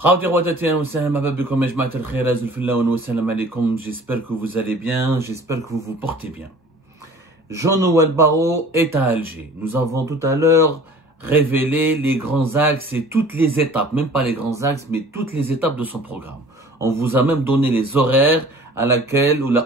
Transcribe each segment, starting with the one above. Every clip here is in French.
J'espère que vous allez bien, j'espère que vous vous portez bien. Jean-Noël Barrot est à Alger. Nous avons tout à l'heure révélé les grands axes et toutes les étapes, même pas les grands axes, mais toutes les étapes de son programme. On vous a même donné les horaires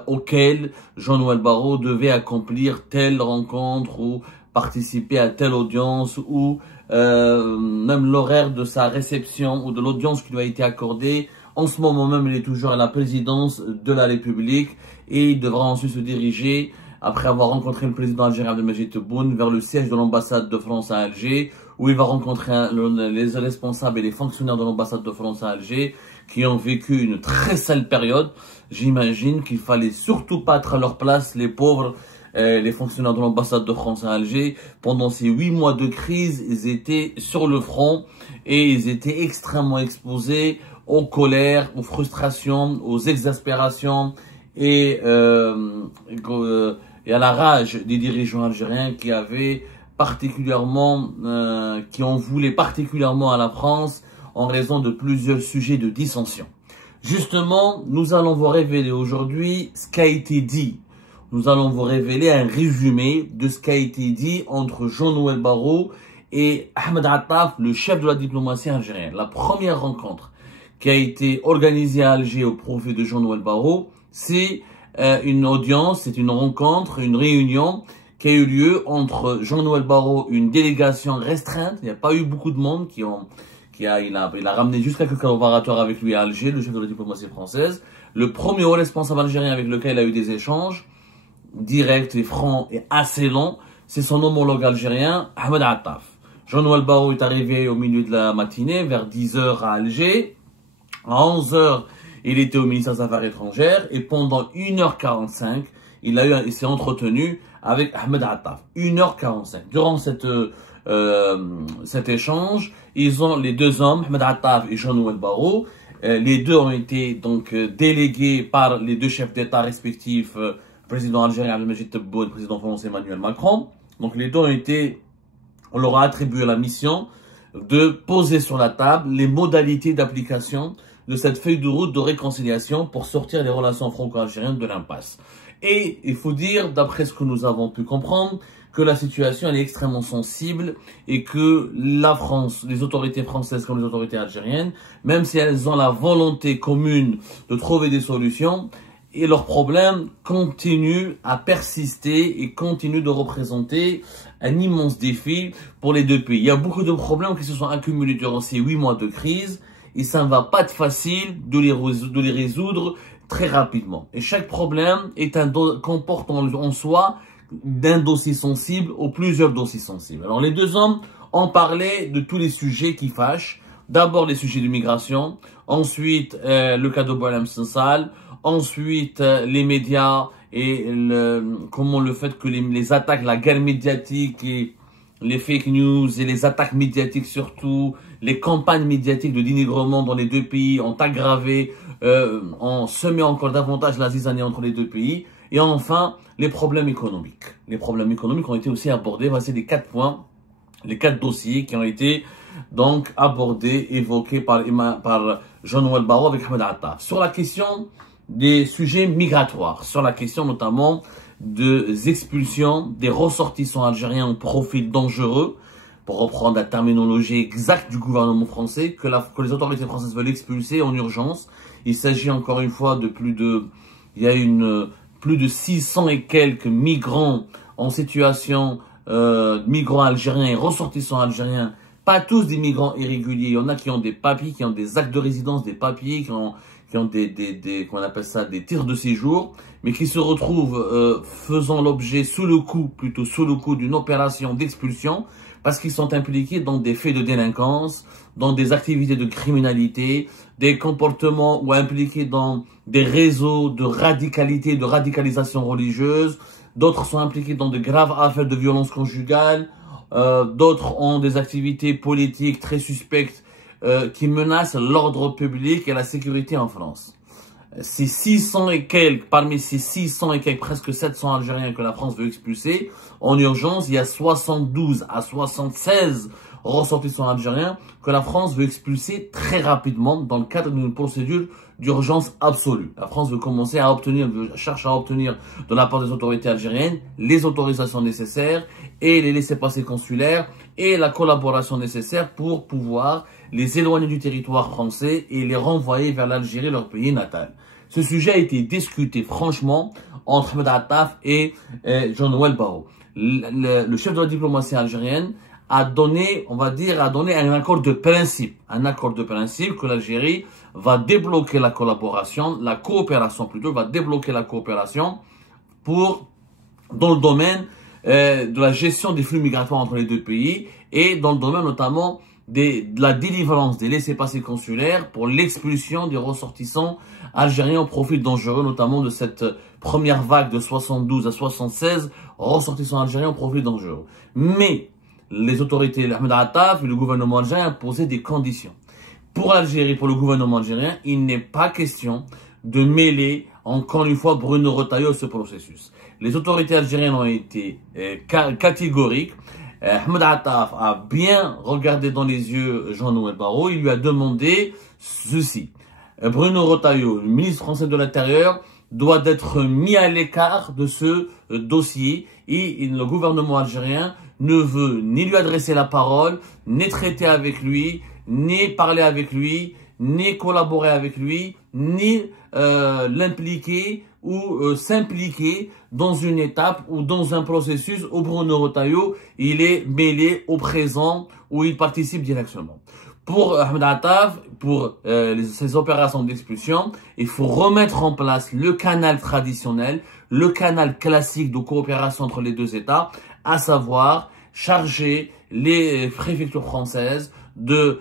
auxquels Jean-Noël Barrot devait accomplir telle rencontre ou participer à telle audience ou même l'horaire de sa réception ou de l'audience qui lui a été accordée. En ce moment même, il est toujours à la présidence de la République et il devra ensuite se diriger, après avoir rencontré le président algérien Abdelmadjid Tebboune, vers le siège de l'ambassade de France à Alger, où il va rencontrer les responsables et les fonctionnaires de l'ambassade de France à Alger, qui ont vécu une très sale période. J'imagine qu'il fallait surtout pas être à leur place, les pauvres, les fonctionnaires de l'ambassade de France à Alger. Pendant ces 8 mois de crise, ils étaient sur le front et ils étaient extrêmement exposés aux colères, aux frustrations, aux exaspérations et à la rage des dirigeants algériens qui avaient particulièrement, qui en voulaient particulièrement à la France en raison de plusieurs sujets de dissension. Justement, nous allons vous révéler aujourd'hui ce qui a été dit. Nous allons vous révéler un résumé de ce qui a été dit entre Jean-Noël Barrot et Ahmed Attaf, le chef de la diplomatie algérienne. La première rencontre qui a été organisée à Alger au profit de Jean-Noël Barrot, c'est une audience, c'est une rencontre, une réunion qui a eu lieu entre Jean-Noël Barrot, une délégation restreinte. Il n'y a pas eu beaucoup de monde il a ramené juste quelques collaborateurs avec lui à Alger, le chef de la diplomatie française. Le premier haut responsable algérien avec lequel il a eu des échanges directs et francs et assez longs, c'est son homologue algérien, Ahmed Attaf. Jean-Noël Barrot est arrivé au milieu de la matinée, vers 10 h à Alger. À 11 h, il était au ministère des Affaires étrangères et pendant 1h45, il s'est entretenu avec Ahmed Attaf. 1h45. Durant cet échange, les deux hommes, Ahmed Attaf et Jean-Noël Barrot, les deux ont été donc délégués par les deux chefs d'État respectifs, président algérien Abdelmadjid Tebboune, président français Emmanuel Macron. Donc les deux on leur a attribué la mission de poser sur la table les modalités d'application de cette feuille de route de réconciliation pour sortir les relations franco-algériennes de l'impasse. Et il faut dire, d'après ce que nous avons pu comprendre, que la situation elle est extrêmement sensible et que la France, les autorités françaises comme les autorités algériennes, même si elles ont la volonté commune de trouver des solutions, et leurs problèmes continuent à persister et continuent de représenter un immense défi pour les deux pays. Il y a beaucoup de problèmes qui se sont accumulés durant ces 8 mois de crise et ça ne va pas être facile de les résoudre très rapidement. Et chaque problème comporte en soi d'un dossier sensible ou plusieurs dossiers sensibles. Alors les deux hommes ont parlé de tous les sujets qui fâchent. D'abord les sujets de migration, ensuite le cas de Boualem Sansal, ensuite les médias et comment le fait que les attaques, la guerre médiatique et les fake news et les attaques médiatiques surtout, les campagnes médiatiques de dénigrement dans les deux pays ont aggravé, ont semé encore davantage la zizanie entre les deux pays. Et enfin, les problèmes économiques. Les problèmes économiques ont été aussi abordés. Voici les 4 points, les 4 dossiers qui ont été donc abordés, évoqués par Jean-Noël Barrot avec Ahmed Attaf. Sur la question des sujets migratoires, sur la question notamment des expulsions des ressortissants algériens au profil dangereux, pour reprendre la terminologie exacte du gouvernement français, que les autorités françaises veulent expulser en urgence. Il s'agit encore une fois de plus de 600 et quelques migrants en situation, migrants algériens et ressortissants algériens, pas tous des migrants irréguliers. Il y en a qui ont des papiers, qui ont des actes de résidence, des papiers, qui ont qu'on appelle ça des titres de séjour, mais qui se retrouvent faisant l'objet sous le coup d'une opération d'expulsion, parce qu'ils sont impliqués dans des faits de délinquance, dans des activités de criminalité, des comportements ou impliqués dans des réseaux de radicalité, de radicalisation religieuse. D'autres sont impliqués dans de graves affaires de violence conjugale. D'autres ont des activités politiques très suspectes qui menacent l'ordre public et la sécurité en France. Ces 600 et quelques, parmi ces 600 et quelques, presque 700 Algériens que la France veut expulser, en urgence, il y a 72 à 76 ressortissants algériens que la France veut expulser très rapidement dans le cadre d'une procédure d'urgence absolue. La France veut commencer à cherche à obtenir de la part des autorités algériennes les autorisations nécessaires et les laissez-passer consulaires et la collaboration nécessaire pour pouvoir les éloigner du territoire français et les renvoyer vers l'Algérie, leur pays natal. Ce sujet a été discuté franchement entre Ahmed Attaf et Jean-Noël Barrot. Le chef de la diplomatie algérienne a donné, un accord de principe. Un accord de principe que l'Algérie va débloquer la coopération va débloquer la coopération dans le domaine de la gestion des flux migratoires entre les deux pays et dans le domaine notamment de la délivrance des laissez-passer consulaires pour l'expulsion des ressortissants algériens au profil dangereux, notamment de cette première vague de 72 à 76 ressortissants algériens au profil dangereux. Mais les autorités, Ahmed Attaf et le gouvernement algérien ont posé des conditions. Pour l'Algérie, pour le gouvernement algérien, il n'est pas question de mêler encore une fois Bruno Retailleau à ce processus. Les autorités algériennes ont été catégoriques. Ahmed Attaf a bien regardé dans les yeux Jean-Noël Barrot. Il lui a demandé ceci. Bruno Retailleau, le ministre français de l'Intérieur, doit être mis à l'écart de ce dossier et le gouvernement algérien ne veut ni lui adresser la parole, ni traiter avec lui, ni parler avec lui, ni collaborer avec lui, ni l'impliquer ou s'impliquer dans une étape ou dans un processus où Bruno Retailleau il est mêlé au présent, où il participe directement. Pour Ahmed Attaf, pour ces opérations d'expulsion, il faut remettre en place le canal traditionnel, le canal classique de coopération entre les deux États, à savoir charger les préfectures françaises de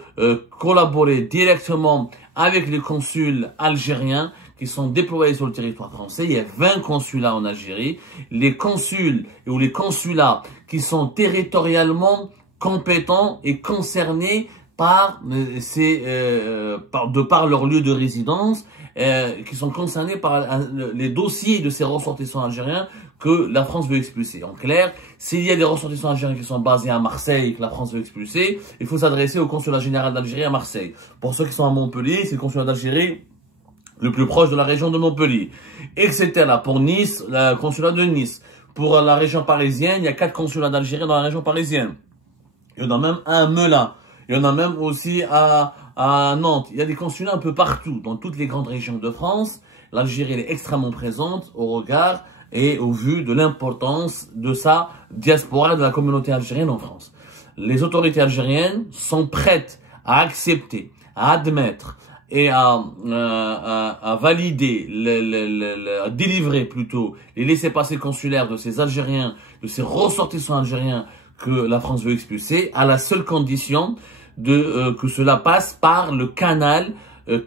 collaborer directement avec les consuls algériens qui sont déployés sur le territoire français. Il y a 20 consulats en Algérie. Les consuls ou les consulats qui sont territorialement compétents et concernés par leur lieu de résidence, qui sont concernés par les dossiers de ces ressortissants algériens que la France veut expulser. En clair, s'il y a des ressortissants algériens qui sont basés à Marseille et que la France veut expulser, il faut s'adresser au consulat général d'Algérie à Marseille. Pour ceux qui sont à Montpellier, c'est le consulat d'Algérie le plus proche de la région de Montpellier, etc. Pour Nice, le consulat de Nice. Pour la région parisienne, il y a 4 consulats d'Algérie dans la région parisienne. Il y en a même un à Melun. Il y en a même aussi à Nantes. Il y a des consulats un peu partout, dans toutes les grandes régions de France. L'Algérie est extrêmement présente au regard et au vu de l'importance de sa diaspora, de la communauté algérienne en France. Les autorités algériennes sont prêtes à accepter, à admettre et à valider, à délivrer plutôt les laissez-passer consulaires de ces Algériens, de ces ressortissants algériens que la France veut expulser, à la seule condition que cela passe par le canal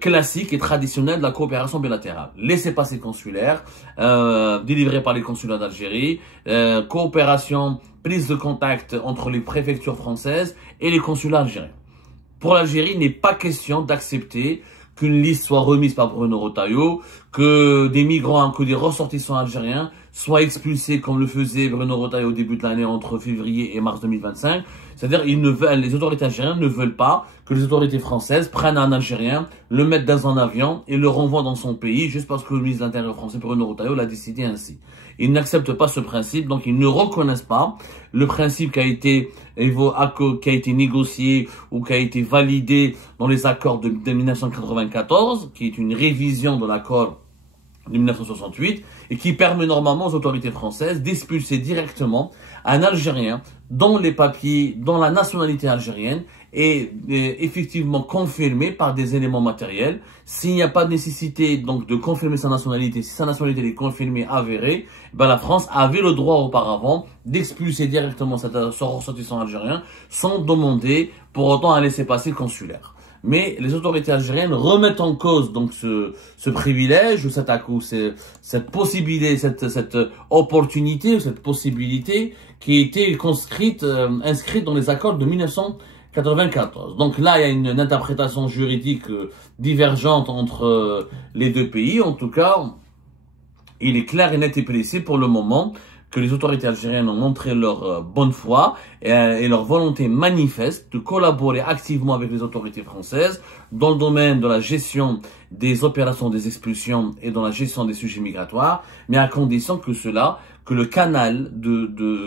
classique et traditionnel de la coopération bilatérale. Laissez-passer consulaires, délivrés par les consulats d'Algérie, coopération, prise de contact entre les préfectures françaises et les consulats algériens. Pour l'Algérie, il n'est pas question d'accepter qu'une liste soit remise par Bruno Retailleau, que des migrants, que des ressortissants algériens soient expulsés comme le faisait Bruno Retailleau au début de l'année entre février et mars 2025. C'est-à-dire, les autorités algériennes ne veulent pas que les autorités françaises prennent un Algérien, le mettent dans un avion et le renvoient dans son pays juste parce que le ministre de l'Intérieur français, Bruno Retailleau, l'a décidé ainsi. Ils n'acceptent pas ce principe, donc ils ne reconnaissent pas le principe qui a été négocié ou qui a été validé dans les accords de 1994, qui est une révision de l'accord de 1968 et qui permet normalement aux autorités françaises d'expulser directement un Algérien dont les papiers, dont la nationalité algérienne est effectivement confirmée par des éléments matériels. S'il n'y a pas de nécessité donc de confirmer sa nationalité, si sa nationalité est confirmée, avérée, ben la France avait le droit auparavant d'expulser directement ce ressortissant algérien sans demander pour autant un laissez-passer consulaire. Mais les autorités algériennes remettent en cause donc ce privilège ou cette possibilité, cette opportunité ou cette possibilité qui a été inscrite dans les accords de 1994. Donc là, il y a une interprétation juridique divergente entre les deux pays. En tout cas, il est clair et net et précis pour le moment que les autorités algériennes ont montré leur bonne foi et leur volonté manifeste de collaborer activement avec les autorités françaises dans le domaine de la gestion des opérations des expulsions et dans la gestion des sujets migratoires, mais à condition que le canal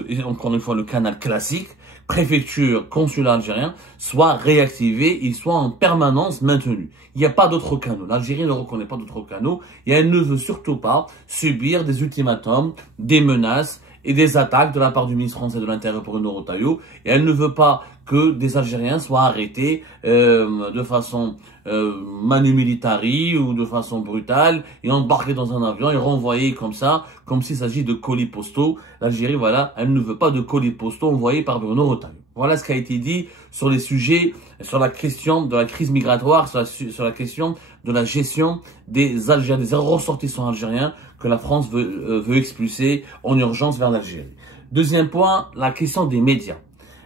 et encore une fois le canal classique, préfecture, consulat algérien, soit réactivé, il soit en permanence maintenu. Il n'y a pas d'autres canaux. L'Algérie ne reconnaît pas d'autres canaux et elle ne veut surtout pas subir des ultimatums, des menaces et des attaques de la part du ministre français de l'Intérieur Bruno Retailleau. Et elle ne veut pas que des Algériens soient arrêtés de façon manu militari ou de façon brutale et embarqués dans un avion et renvoyés comme ça, comme s'il s'agit de colis postaux. L'Algérie, voilà, elle ne veut pas de colis postaux envoyés par Bruno Retailleau. Voilà ce qui a été dit sur les sujets, sur la question de la crise migratoire, sur la question de la gestion des Algériens, des ressortissants algériens que la France veut expulser en urgence vers l'Algérie. Deuxième point, la question des médias.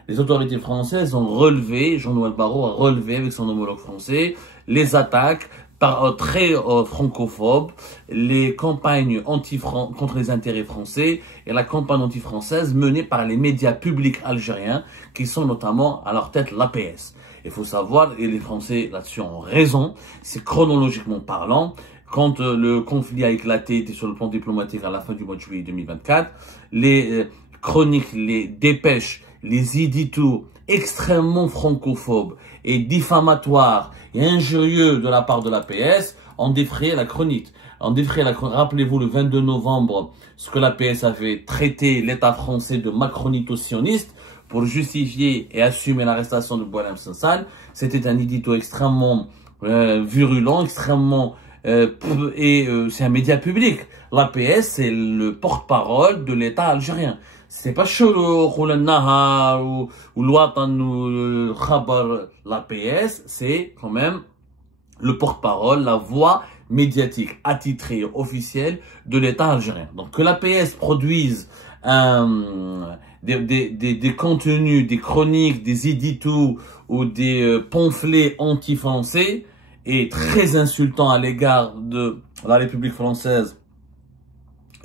Les autorités françaises ont relevé, Jean-Noël Barrot a relevé avec son homologue français, les attaques très francophobes, les campagnes contre les intérêts français et la campagne anti-française menée par les médias publics algériens qui sont notamment à leur tête l'APS. Il faut savoir, et les Français là-dessus ont raison, c'est chronologiquement parlant, quand le conflit a éclaté sur le plan diplomatique à la fin du mois de juillet 2024, les chroniques, les dépêches, les éditos extrêmement francophobes et diffamatoires et injurieux de la part de l'APS ont défrayé la chronique. Rappelez-vous le 22 novembre, ce que l'APS avait traité l'État français de macronito-sioniste pour justifier et assumer l'arrestation de Boualem Sansal. C'était un édito extrêmement virulent, extrêmement c'est un média public. L'APS, c'est le porte-parole de l'État algérien. C'est pas Shourouk ou le Nahar ou l'Ouatan ou le Khabar. L'APS, c'est quand même le porte-parole, la voix médiatique attitrée officielle de l'État algérien. Donc que l'APS produise des contenus, des chroniques, des éditos ou des pamphlets anti-français est très insultant à l'égard de la République française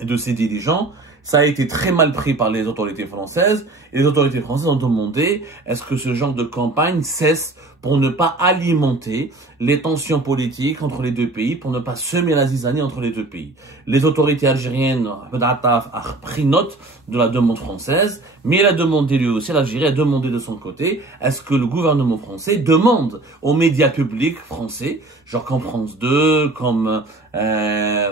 et de ses dirigeants. Ça a été très mal pris par les autorités françaises et les autorités françaises ont demandé est-ce que ce genre de campagne cesse pour ne pas alimenter les tensions politiques entre les deux pays, pour ne pas semer la zizanie entre les deux pays. Les autorités algériennes ont pris note de la demande française, mais elle a demandé lui aussi, l'Algérie a demandé de son côté, est-ce que le gouvernement français demande aux médias publics français, genre comme France 2, comme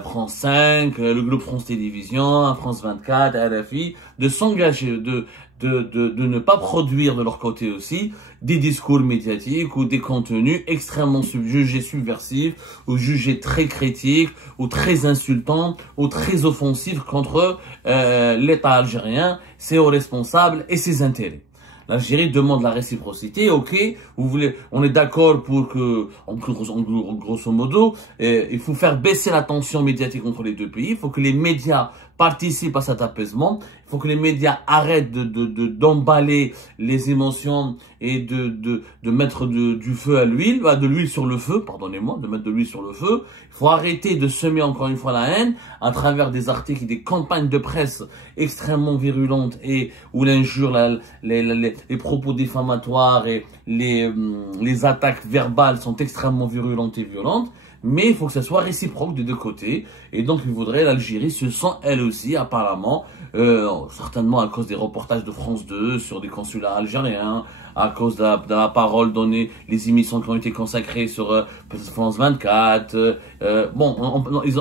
France 5, le groupe France Télévisions, France 24, RFI, de s'engager, de ne pas produire de leur côté aussi des discours médiatiques ou des contenus extrêmement jugés subversifs ou jugés très critiques ou très insultants ou très offensifs contre l'État algérien, ses hauts responsables et ses intérêts. L'Algérie demande la réciprocité, ok, on est d'accord pour que, en grosso modo, il faut faire baisser la tension médiatique entre les deux pays, il faut que les médias participent à cet apaisement, il faut que les médias arrêtent d'emballer les émotions et de mettre du feu à l'huile, de l'huile sur le feu, pardonnez-moi, de mettre de l'huile sur le feu. Il faut arrêter de semer encore une fois la haine à travers des articles et des campagnes de presse extrêmement virulentes et où l'injure, les propos diffamatoires et les attaques verbales sont extrêmement virulentes et violentes. Mais il faut que ça soit réciproque des deux côtés. Et donc, il faudrait, l'Algérie se sent elle aussi, apparemment, certainement à cause des reportages de France 2 sur des consulats algériens, à cause de la parole donnée, les émissions qui ont été consacrées sur France 24.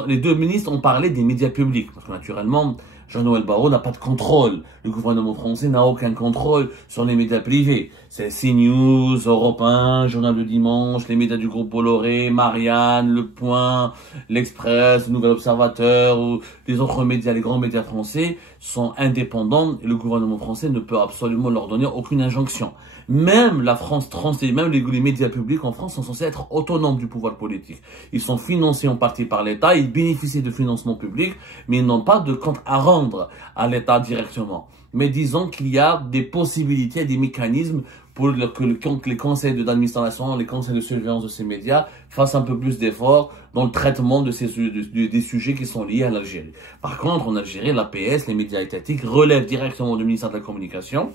Les deux ministres ont parlé des médias publics. Parce que naturellement, Jean-Noël Barrot n'a pas de contrôle. Le gouvernement français n'a aucun contrôle sur les médias privés. C'est CNews, Europe 1, Journal du Dimanche, les médias du groupe Bolloré, Marianne, Le Point, L'Express, Le Nouvel Observateur ou les autres médias, les grands médias français sont indépendants et le gouvernement français ne peut absolument leur donner aucune injonction. Même la France même les médias publics en France sont censés être autonomes du pouvoir politique. Ils sont financés en partie par l'État, ils bénéficient de financement public, mais ils n'ont pas de compte à rendre à l'État directement. Mais disons qu'il y a des possibilités, des mécanismes pour que les conseils d'administration, les conseils de surveillance de ces médias fassent un peu plus d'efforts dans le traitement des sujets qui sont liés à l'Algérie. Par contre, en Algérie, l'APS, les médias étatiques, relèvent directement du ministère de la Communication.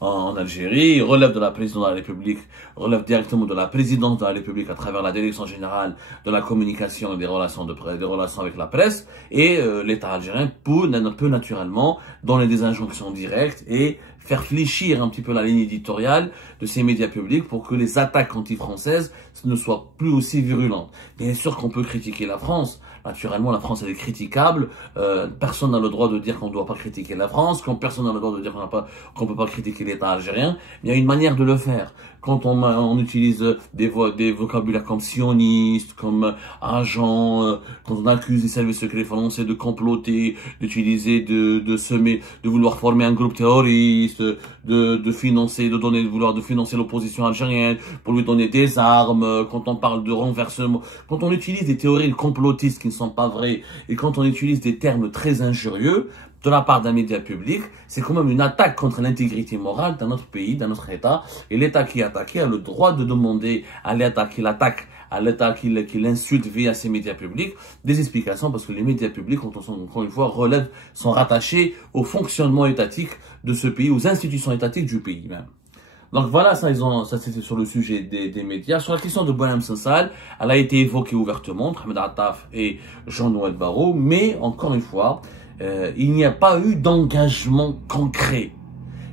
En Algérie, relève de la présidence de la République, relève directement de la présidence de la République à travers la direction générale de la communication et des relations avec la presse, et l'État algérien peut naturellement donner des injonctions directes et faire fléchir un petit peu la ligne éditoriale de ces médias publics pour que les attaques anti-françaises ne soient plus aussi virulentes. Bien sûr qu'on peut critiquer la France. Naturellement, la France, elle est critiquable. Personne n'a le droit de dire qu'on ne doit pas critiquer la France. Personne n'a le droit de dire qu'on ne peut pas critiquer l'État algérien. Il y a une manière de le faire. Quand on utilise des vocabulaires comme sioniste, comme agent, quand on accuse les services secrets français de comploter, d'utiliser, de semer, de vouloir former un groupe terroriste, de financer l'opposition algérienne pour lui donner des armes, quand on parle de renversement, quand on utilise des théories complotistes qui ne sont pas vraies et quand on utilise des termes très injurieux de la part d'un média public, c'est quand même une attaque contre l'intégrité morale d'un autre pays, d'un autre État. Et l'État qui est attaqué a le droit de demander à l'État qui l'attaque, à l'État qui l'insulte via ces médias publics, des explications, parce que les médias publics, encore une fois, sont rattachés au fonctionnement étatique de ce pays, aux institutions étatiques du pays même. Donc voilà, ça c'était sur le sujet des médias. Sur la question de Boualem Sansal, elle a été évoquée ouvertement, entre Ahmed Attaf et Jean-Noël Barrot, mais encore une fois, il n'y a pas eu d'engagement concret.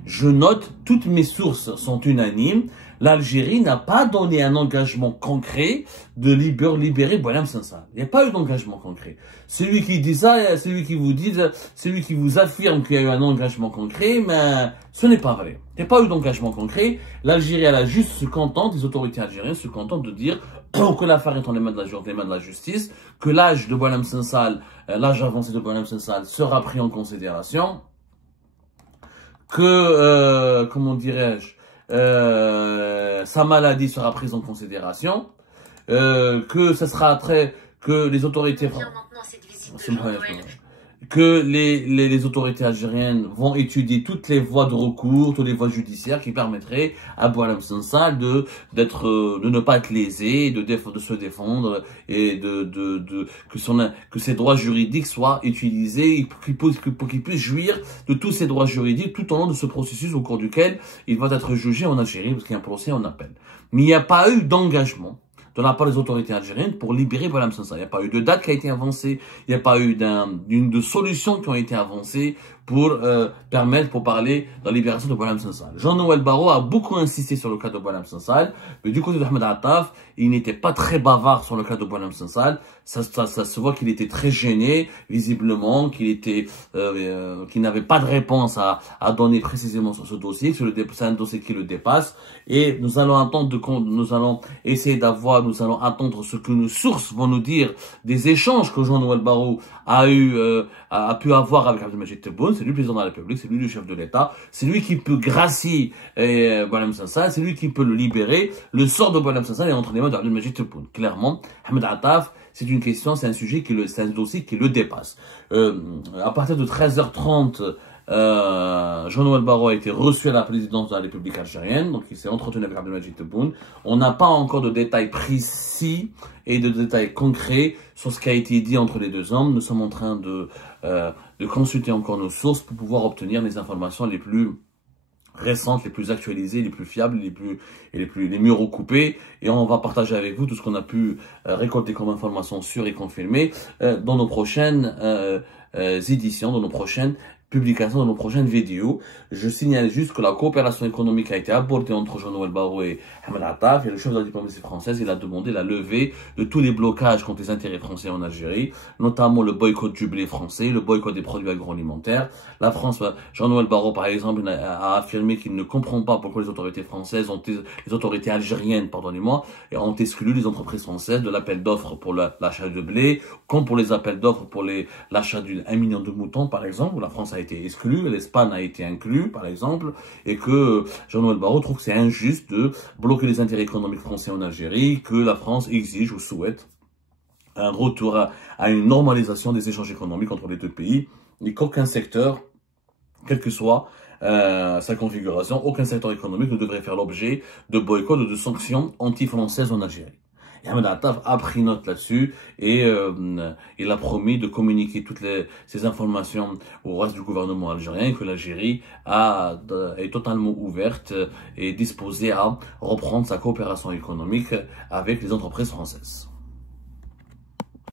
Je note, toutes mes sources sont unanimes. L'Algérie n'a pas donné un engagement concret de libérer Boualem Sansal. Il n'y a pas eu d'engagement concret. Celui qui dit ça, celui qui vous affirme qu'il y a eu un engagement concret, mais ce n'est pas vrai. Il n'y a pas eu d'engagement concret. L'Algérie, elle a juste se contente, les autorités algériennes se contentent de dire que l'affaire est dans les mains de la justice, que l'âge de Boualem Sansal, l'âge avancé de Boualem Sansal sera pris en considération, que, comment dirais-je, sa maladie sera prise en considération, que les autorités, les autorités algériennes vont étudier toutes les voies de recours, toutes les voies judiciaires qui permettraient à Boualem Sansal de ne pas être lésé, de se défendre et que ses droits juridiques soient utilisés pour qu'il puisse jouir de tous ses droits juridiques tout au long de ce processus au cours duquel il va être jugé en Algérie parce qu'il y a un procès en appel. Mais il n'y a pas eu d'engagement de la part des autorités algériennes pour libérer Boualem Sansal. Il n'y a pas eu de date qui a été avancée, il n'y a pas eu de solutions qui ont été avancées pour parler de la libération de Boualem Sansal. Jean-Noël Barrot a beaucoup insisté sur le cas de Boualem Sansal, mais du côté d'Ahmed Attaf, il n'était pas très bavard sur le cas de Boualem Sansal. Ça se voit qu'il était très gêné, visiblement, qu'il n'avait pas de réponse à donner précisément sur ce dossier, c'est un dossier qui le dépasse, et nous allons attendre ce que nos sources vont nous dire des échanges que Jean-Noël Barrot a pu avoir avec Abdelmadjid Tebboune. C'est lui le président de la République, c'est lui le chef de l'État, c'est lui qui peut gracier Boualem Sansal, c'est lui qui peut le libérer. Le sort de Boualem Sansal est entre les mains d'Abdelmadjid Tebboune. Clairement, Ahmed Attaf, c'est un dossier qui le dépasse. À partir de 13h30, Jean-Noël Barrot a été reçu à la présidence de la République algérienne, donc il s'est entretenu avec Abdelmadjid Tebboune. On n'a pas encore de détails précis et de détails concrets sur ce qui a été dit entre les deux hommes. Nous sommes en train de consulter encore nos sources pour pouvoir obtenir les informations les plus récentes, les plus actualisées, les plus fiables, les mieux recoupées, et on va partager avec vous tout ce qu'on a pu récolter comme informations sûres et confirmées dans nos prochaines éditions, dans nos prochaines publication de nos prochaines vidéos. Je signale juste que la coopération économique a été abordée entre Jean-Noël Barrot et Ahmed Attaf, et le chef de la diplomatie française, il a demandé la levée de tous les blocages contre les intérêts français en Algérie, notamment le boycott du blé français, le boycott des produits agroalimentaires. La France, Jean-Noël Barrot par exemple, a affirmé qu'il ne comprend pas pourquoi les autorités algériennes, pardonnez-moi, ont exclu les entreprises françaises de l'appel d'offres pour l'achat de blé, comme pour les appels d'offres pour l'achat d'1 million de moutons par exemple, où la France a été exclue, l'Espagne a été inclue par exemple, et que Jean-Noël Barrot trouve que c'est injuste de bloquer les intérêts économiques français en Algérie, que la France exige ou souhaite un retour à une normalisation des échanges économiques entre les deux pays, et qu'aucun secteur, quel que soit, sa configuration, aucun secteur économique ne devrait faire l'objet de boycott ou de sanctions anti-françaises en Algérie. Et Ahmed Attaf a pris note là-dessus et il a promis de communiquer toutes ces informations au reste du gouvernement algérien, que l'Algérie est totalement ouverte et disposée à reprendre sa coopération économique avec les entreprises françaises.